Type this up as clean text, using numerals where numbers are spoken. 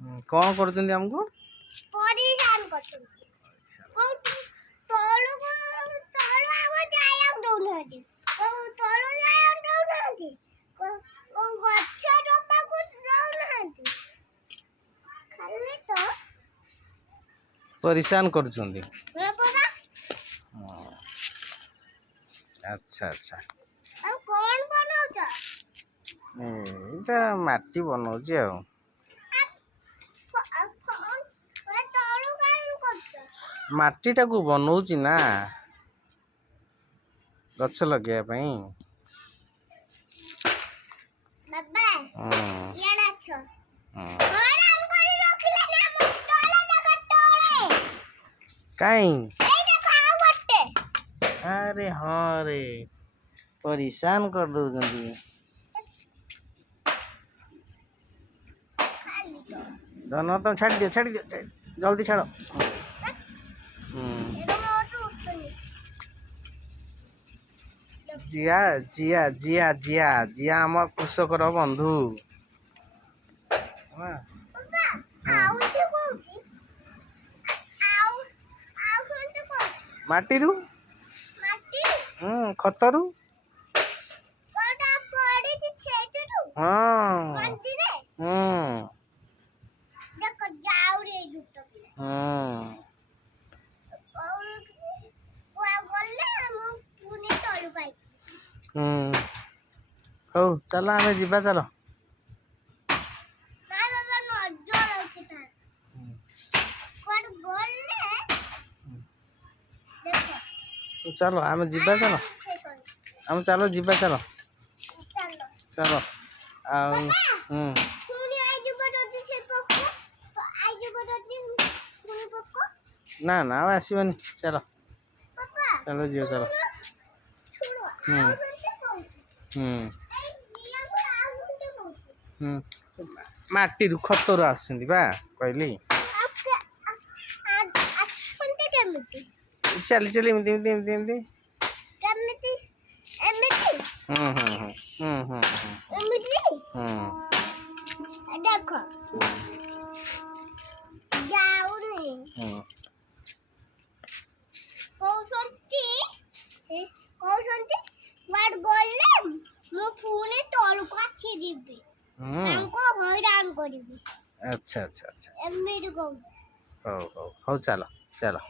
कौन कर हमको परिधान करछंती कोन तळु तळु आम जायक दउनाती तळु जायक दउनाती को गच्छ रोपा को दउनाती खाली तो परेशान कर परा अच्छा अच्छा अब कौन बनाउछ एटा माटी बनाउछि आ तळु कान करछ माटीटा को बनाउछि ना गछ लगे पई बाबा याडा छ हम्म हराम करी रखले ना मु तळे जगह तळे काई एटा खाओ गट्टे अरे हाँ रे परेशान कर दो खाली तो दोनों तो छाड़ दियो जल्दी छाड़ो एटा मोटू उठनी जिया जिया जिया जिया जिया आम कृषकर बंधु हाँ। बाबा आउची कोउची आउ कोनते को माटीरू माटी खतरू कोटा पड़ी छी छेटरू हाँ मंटी रे देखो जाऊ रे जुटो पिला और गले हम पुनी तळु पाई हो चलो आमे जीवा चलो ना बाबा नजर आउची ता कोड गले देखो चलो आमे जीवा चलो आमे चलो जीवा चलो चलो चलो आ पुनी आई जब दती से पक्को तो आई जब दती पुनी पक्को ना ना आसबनी चलो पापा चलो जियो चलो छोड़ो आउ कोनते को ए निया को आउ कोनते को माटी खतरू आसुंदी बा कहली आपके आज कोनते केमिति चली चली एमती केमिति एमिति एमिति देखो जाऊनी कौशंती वाट गले मु पुनी तळु को आखि दिबी हमको हैरान करिबी अच्छा अच्छा अच्छा एमिति को हो चलो चलो